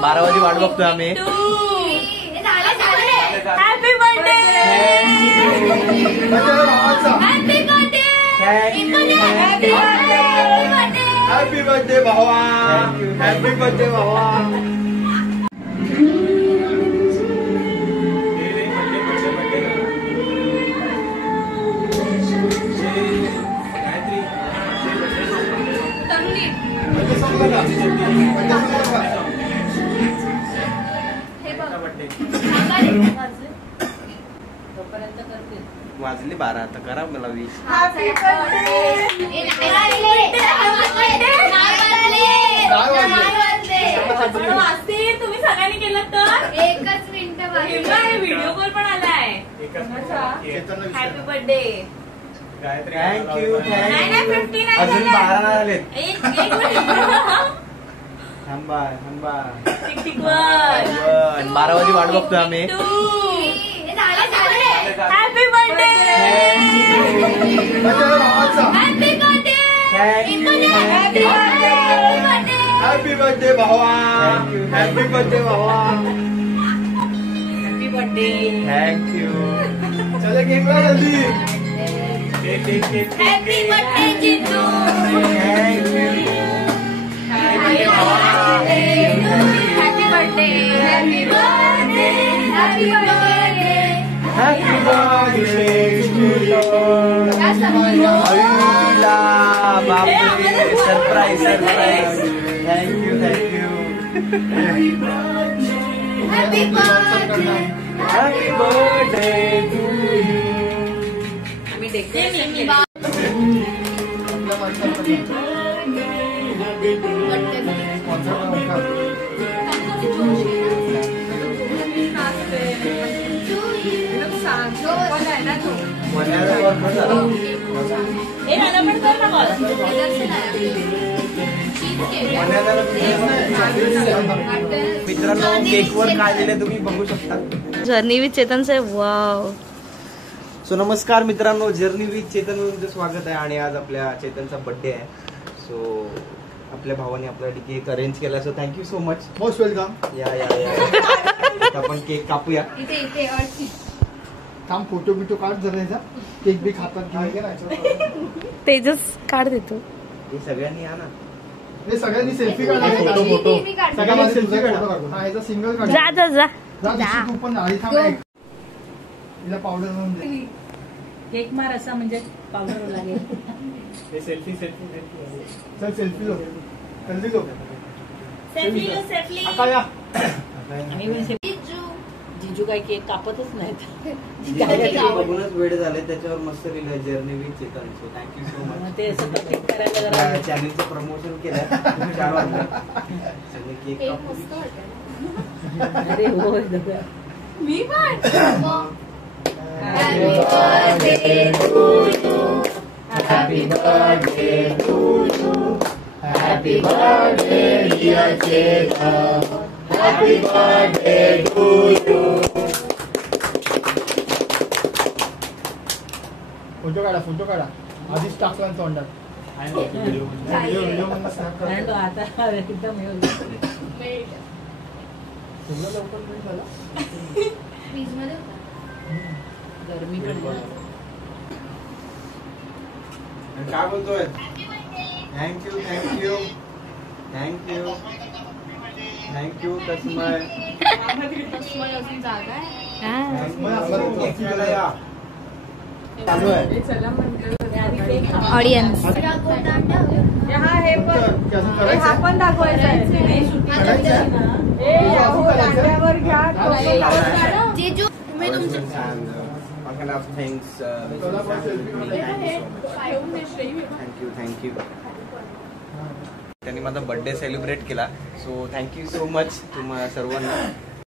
12 वाजी वाट बघतोय आम्ही. Happy birthday. हॅपी बर्थडे भावा. हॅपी बर्थडे भावा. वाजले 12 आता करा मला 20. तुम्ही सगळ्यांनी केलं तर 1 मिनिट व्हिडिओ कॉल पण आलाय. Happy birthday. थँक्यू. अजून 12 आलेत. एक थांबा. 12 वाजी वाट बघतोय आम्ही. Happy birthday. हॅपी बर्थडे भावा. हॅपी बर्थडे भावा. Happy birthday. थँक्यू. चला केक ला जल्दी. Happy birthday Jitu. Happy birthday. Happy birthday. Happy birthday. Happy birthday to you. बापरे surprise. Thank you. Happy birthday. Happy birthday to you. आम्ही डेकोरेशन मित्रांनो cake वर काय दिले तुम्ही बघू शकता. Journey with Chetan Saheb. Wow. So नमस्कार मित्रांनो, जर्नी विथ चेतन तुमचं स्वागत आहे. आणि आज आपल्या चेतनचा बर्थडे आहे. सो आपल्या भावाने आपल्यासाठी केक अरेंज केला. So thank you so much. Most welcome. या आपण केक कापूया. थांब फोटो बिटो काढ जरा. केक बी खातात तेजस काढ देतो. हे सगळ्यांनी या ना. हे सगळ्यांनी सेल्फी काढा. सगळ्यांनी सेल्फी काढा. हा याचा सिंगल काढ. जा तू पण आधी थांब. तिला पावडर लावून दे. केक मार असा म्हणजे पावडर लागेल. सेल्फी चल सेल्फी लो. जल्दी लो. सेफली. आकाया. जिजू काय केक कापतच नाहीत. बघूनच वेळ झाले. त्याच्यावर मस्त लिहिलं journey with Chetan. So thank you so much. ते असं कटिंग करायला जरा चॅनलचं प्रमोशन केलं. 4 वाजता सगळे केक कापू. अरे हो मी पण. Happy birthday to you. Happy birthday to you. Happy birthday dear Chetan. Happy birthday to you. Photo काढा. आधीच टाकला तोंडात. व्हिडिओ मध्ये स्नॅप कर. आता एकदम लवकर मिळत झाला. फ्रीज मध्ये गरमी पडली. काय बोलतोय. थँक्यू तस्मय. अजून जागा आहे. चालू आहे. ऑडियन्स. हा पण दाखवायचं आहे. जेजू तुम्ही तुमचे थँक्यू. त्यांनी माझा बर्थडे सेलिब्रेट केला. सो थँक्यू सो मच तुम्हाला सर्वांना.